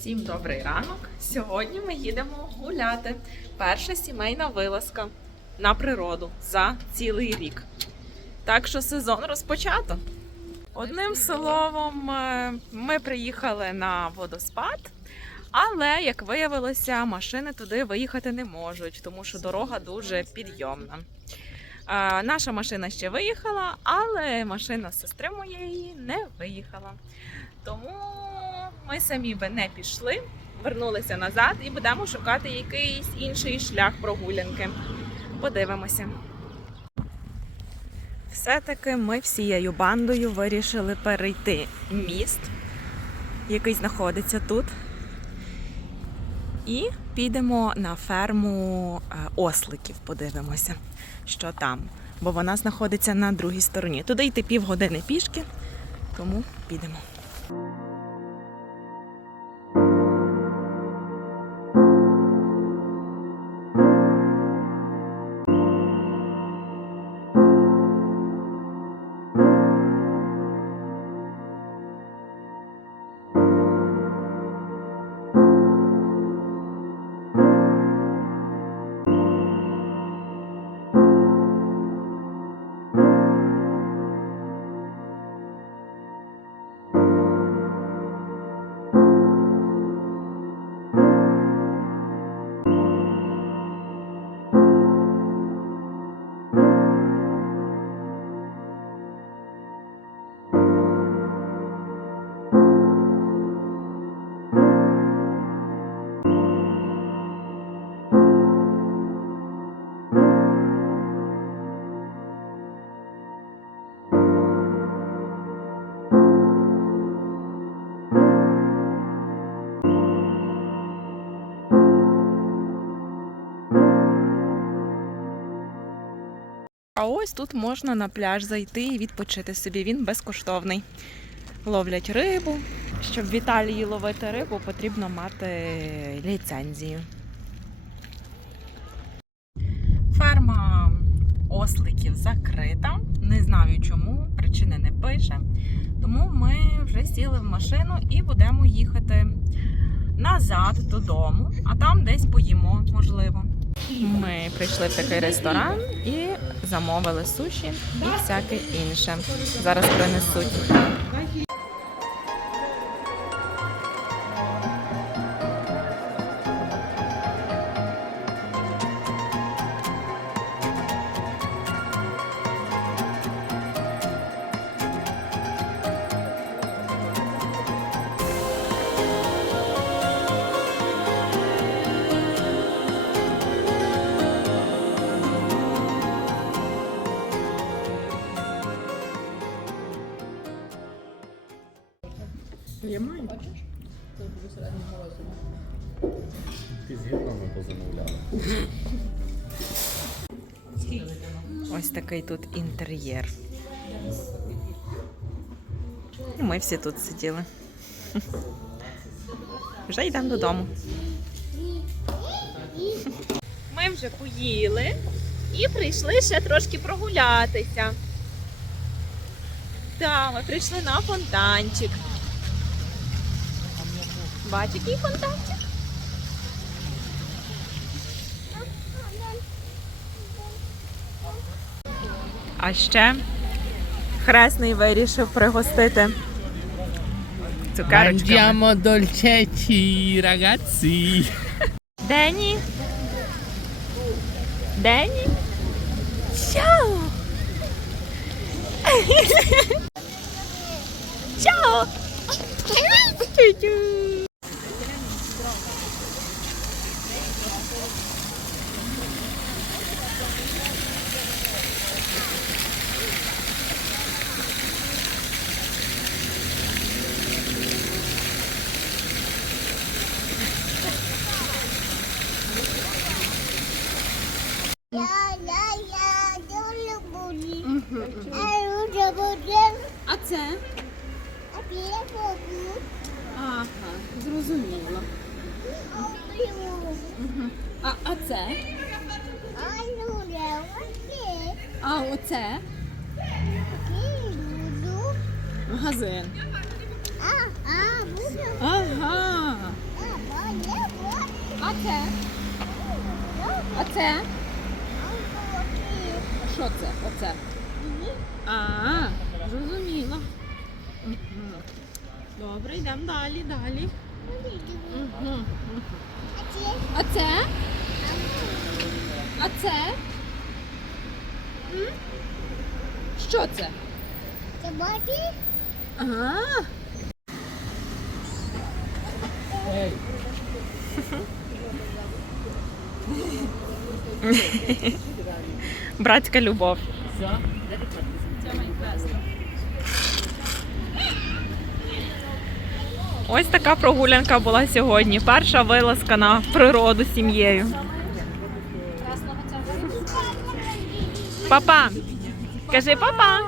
Всім добрий ранок. Сьогодні ми їдемо гуляти. Перша сімейна вилазка на природу за цілий рік. Так що сезон розпочато. Одним словом, е, ми приїхали на водоспад, але як виявилося, машини туди виїхати не можуть, тому що дорога дуже підйомна. Е, Наша машина ще виїхала, але машина сестри моєї не виїхала. Тому ми самі би не пішли, вернулися назад і будемо шукати якийсь інший шлях прогулянки. Подивимося. Все-таки ми всією бандою вирішили перейти міст, який знаходиться тут. І підемо на ферму е, осликів, подивимося, що там. Бо вона знаходиться на другій стороні. Туди йти півгодини пішки, тому підемо. А ось тут можна на пляж зайти і відпочити собі. Він безкоштовний. Ловлять рибу. Щоб в Італії ловити рибу, потрібно мати ліцензію. Ферма осликів закрита. Не знаю чому, причини не пише. Тому ми вже сіли в машину і будемо їхати назад додому, а там десь поїмо, можливо. Ми прийшли в такий ресторан і замовили суші і всяке інше. Зараз принесуть. Я маю. Ти з гірками позамовляла. Ось такий тут інтер'єр. І ми всі тут сиділи. Вже йдемо додому. Ми вже поїли і прийшли ще трошки прогулятися. Так, ми прийшли на фонтанчик. Бач, який фонтанчик? А ще хресний вирішив пригостити. Mangiamo dolcetti, ragazzi. Дені. Дені. Чао. Чао. Тю-тю. А це? Ага, зрозуміло. А, а це? А оце? Магазин. Ага. А це? А це? Що це? Оце? А, зрозуміло. Добре, йдемо далі, далі. А це? А це? М? Що це? Це боті? Ага. Братська любов. Ось така прогулянка була сьогодні. Перша вилазка на природу з сім'єю. Папа! Кажи папа!